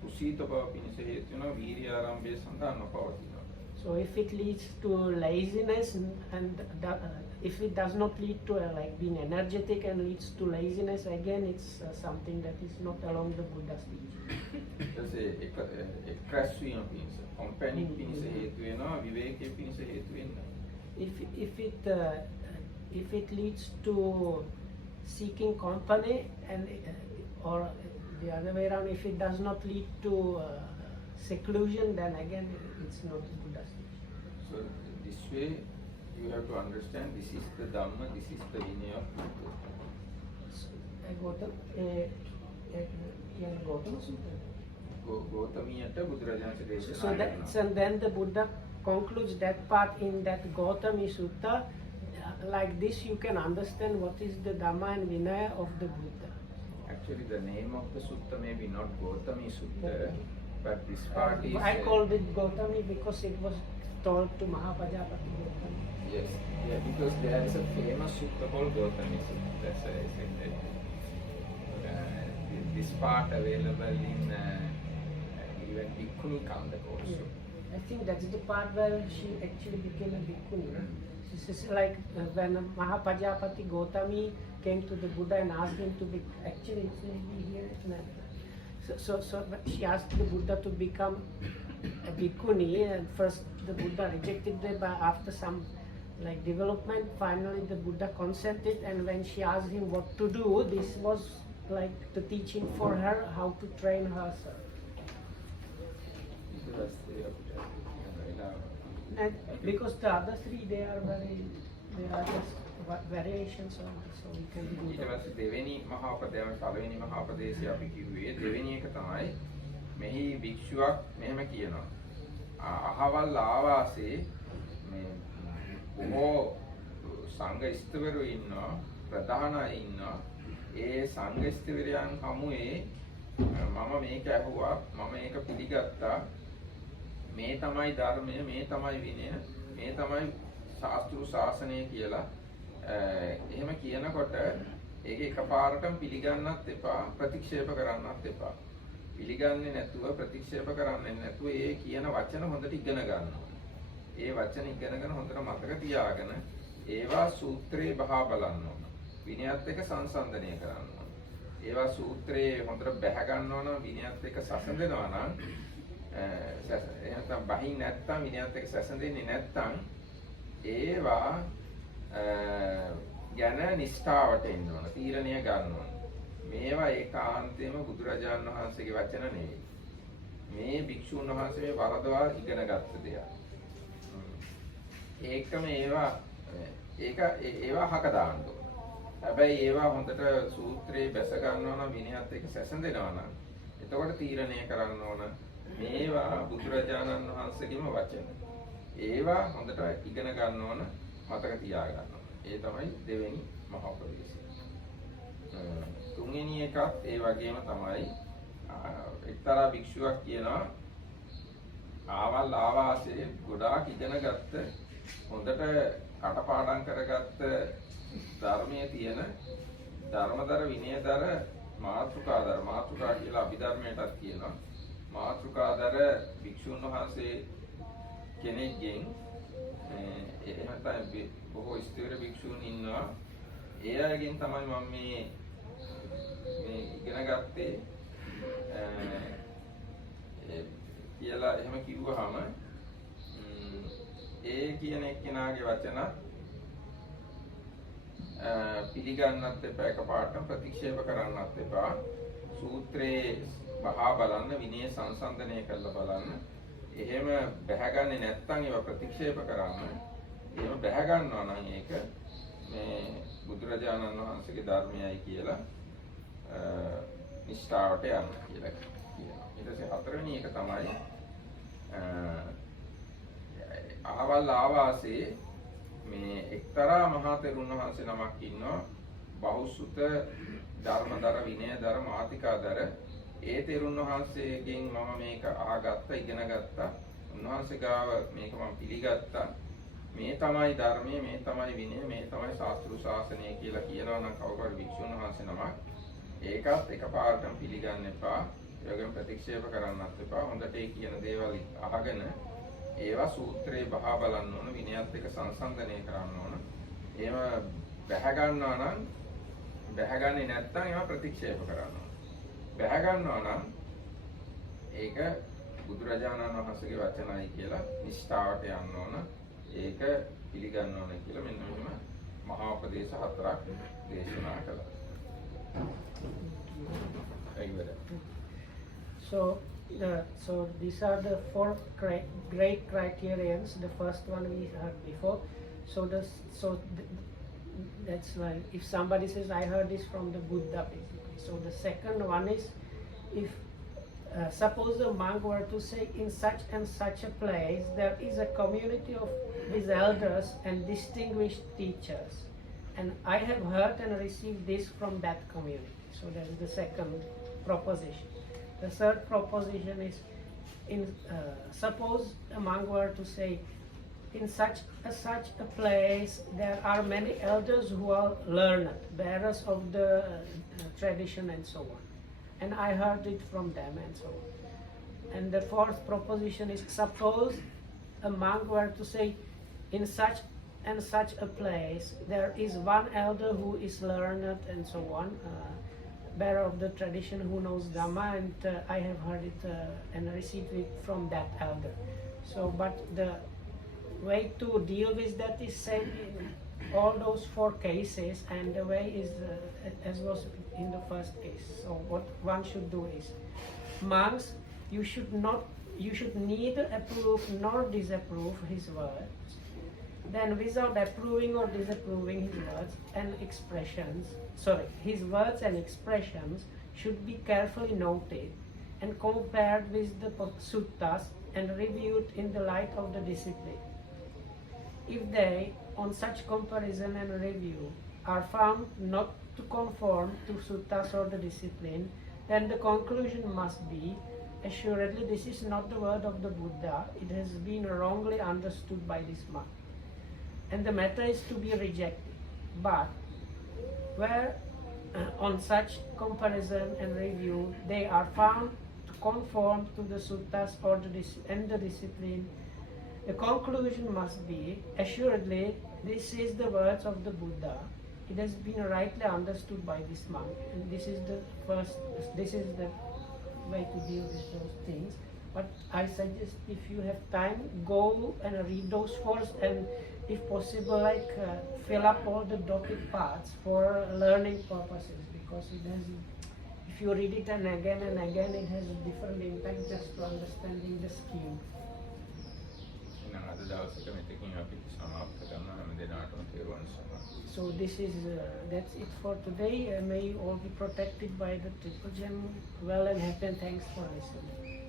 කුසීත බව පිණිස හේතු වෙනවා වීර්ය ආරම්භය සඳහා නොපවතිනවා. So if it leads to laziness and if it does not lead to like being energetic and leads to laziness, again it's something that is not along the Buddha's teaching. එක්රැස් වීම පිණිස කොම්පැනි පිණිස හේතු වෙනවා විවේකයේ පිණිස හේතු වෙන්නේ. If it leads to seeking company and or the other way around, if it does not lead to seclusion, then again it's not Buddha's teaching. So this way you have to understand this is the Dhamma, this is the Vinaya of Buddha. ගෞතමියට බුදුරජාණන් දේශනා So and then the Buddha concludes that part in that Gautami Sutta. Like this you can understand what is the Dhamma and Vinaya of the Buddha. Actually the name of the sutta may be not Gautami Sutta, but this part is... I called it Gautami because it was told to Mahapajapati Gautami. Yes, yeah, because there is a famous sutta called Gautami Sutta. That's why I said that. This part available in even Bhikkhuni Kandaka also. Yeah. I think that's the part where she actually became a Bhikkhuni. This is like when Mahapajapati Gautami came to the Buddha and asked him to be, actually it's maybe here, so she asked the Buddha to become a Bhikkhuni, and first the Buddha rejected it, but after some like development, finally the Buddha consented, and when she asked him what to do, this was like the teaching for her how to train herself. And because the other three they are just variations of it, so we can do ඊට that. පස්සේ දෙවෙනි මහා උපදේශය පළවෙනි මහා උපදේශය අපි කිව්වේ දෙවෙනි එක තමයි මෙහි භික්ෂුවක් මෙහෙම කියනවා අහවල් ආවාසේ මේ බොහෝ සංඝ ස්ථවිරයෝ ඉන්නවා ප්‍රධාන අය ඉන්නවා ඒ සංඝ ස්ථවිරයන් හමුවේ මම මේක ඇහුවා මම මේක පිළිගත්තා මේ තමයි ධර්මය මේ තමයි විනය මේ තමයි ශාස්ත්‍රු ශාසනය කියලා එහෙම කියනකොට ඒක එකපාරටම පිළිගන්නත් එපා ප්‍රතික්ෂේප කරන්නත් එපා පිළිගන්නේ නැතුව ප්‍රතික්ෂේප කරන්නේ නැතුව ඒ කියන වචන හොඳට ඉගෙන ගන්න ඒ වචන ඉගෙනගෙන හොඳට මතක තියාගෙන ඒවා සූත්‍රයේ බහා බලන්න ඕන විනයත් එක්ක සංසන්දනය කරන්න ඕන ඒවා සූත්‍රයේ හොඳට බැහැ ගන්න ඕන විනයත් එක්ක සසඳනවා නම් එහෙනම් බහින් නැත්තම් විනයත් එක්ක සසඳෙන්නේ නැත්තම් ඒවා ගැන නිෂ්ඨාවට එන්න ඕන තීරණය ගන්න ඕන මේවා ඒකාන්තයෙන්ම බුදුරජාණන් වහන්සේගේ වචන නෙවෙයි මේ භික්ෂුන් වහන්සේ මේ වරදවා ඉගෙන ගත්ත දෙයක් ඒකම ඒවා හක දාන්න ඕන හැබැයි ඒවා හොඳට සූත්‍රයේ බැස ගන්නවා නම් විනයත් එක්ක සැසඳෙනවා නම් එතකොට තීරණය කරන්න ඕන මේවා බුදුරජාණන් වහන්සේගේම වචන ඒවා හොඳට ඉගෙන ගන්න ඕන මතක තියා ගන්න ඕන ඒ තමයි දෙවෙනි මහා උපදේශය තුන්වෙනි එකත් ඒ වගේම තමයි එක්තරා භික්ෂුවක් කියනවා ආවල් ආවාසයේ ගොඩාක් ඉගෙන ගත්ත හොඳට කටපාඩම් කරගත්ත ධර්මයේ තියෙන ධර්මදර විනයදර මාතෘකා කියලා අභිධර්මයටත් කියනවා මාතෘකාදර භික්ෂුන් වහන්සේ කෙනෙක්ගෙන් එහෙම තමයි බොහෝ ස්ථිර භික්ෂුන් ඉන්නවා ඒ අයගෙන් තමයි මම මේ ඉගෙන ගත්තේ කියලා එහෙම කිව්වහම ඒ කියන එක්කෙනාගේ වචන පිළිගන්නත් එපා, එකපාරටම ප්‍රතික්ෂේප කරන්නත් එපා. සූත්‍රයේ බහා බලන්න, විනය සංසන්දනය කරලා බලන්න. එහෙම බැහැගන්නේ නැත්නම් ඒවා ප්‍රතික්ෂේප කරන්න. එහෙම බැහැ ගන්නවා නම් ඒක මේ බුදුරජාණන් වහන්සේගේ ධර්මයයි කියලා නිෂ්ඨාවට යන්න කියලා කියනවා. ඊට පස්සේ හතරවෙනි එක තමයි අහවල් ආවාසයේ මේ එක්තරා මහා තෙරුන් වහන්සේ නමක් ඉන්නවා. බහුසුත ධර්මදර විනයදර මාතිකාදර. ඒ තෙරුන් වහන්සේගෙන් මම මේක අහගත්තා, ඉගෙන ගත්තා. උන්වහන්සේ ගාව මේක මම පිළිගත්තා. මේ තමයි ධර්මයේ, මේ තමයි විනය, මේ තමයි ශාස්ත්‍රීය ශාසනය කියලා කියනවා නම් කවුරුහරි වික්ෂුන් වහන්සේ නමක් ඒකත් එකපාරටම පිළිගන්න එපා. ඒ වගේම ප්‍රතික්ෂේප කරන්නත් එපා. හොඳට ඒ කියන දේවල් අහගෙන ඒවා සූත්‍රේ බහා බලන්න ඕන, විනයත් එක්ක සංසන්දනය කරන්න ඕන. එහෙම බැහැ ගන්නවා නම්, බැහැගන්නේ නැත්නම් ඒවා ප්‍රතික්ෂේප කරන්න ඕන. බැහැ ගන්නවා නම් ඒක බුදුරජාණන් වහන්සේගේ වචනයි කියලා නිෂ්ඨාවට යන්න ඕන. ඒක පිළිගන්න ඕන කියලා මෙන්න මෙහෙම මහා උපදේශ හතරක් දේශනා කළා. So these are the four great criterions. The first one we heard before. That's why if somebody says I heard this from the Buddha, basically. So the second one is if suppose a monk were to say in such and such a place there is a community of his elders and distinguished teachers, and I have heard and received this from that community. So that is the second proposition. The third proposition is suppose a monk were to say in such a place there are many elders who are learned, bearers of the tradition and so on, and I heard it from them and so on. And the fourth proposition is suppose a monk were to say in such and such a place there is one elder who is learned and so on, bearer of the tradition who knows Dhamma, and I have heard it and received it from that elder. So but the way to deal with that is same in all those four cases, and the way is as was in the first case. So what one should do is, monks, you should neither approve nor disapprove his words. Then without approving or disapproving his words and expressions should be carefully noted and compared with the suttas and reviewed in the light of the discipline. If they, on such comparison and review, are found not to conform to suttas or the discipline, then the conclusion must be, assuredly this is not the word of the Buddha, it has been wrongly understood by this monk, and the matter is to be rejected. But where on such comparison and review they are found to conform to the suttas or the discipline, the conclusion must be, assuredly this is the words of the Buddha, it has been rightly understood by this monk, and this is the way to deal with those things. But I suggest if you have time, go and read those first, and if possible fill up all the dotted parts for learning purposes, because it has, if you read it and again, it has a different impact just to understanding the scheme. So this is that's it for today. May you all be protected by the Triple Gem. Well and happy, and thanks for listening.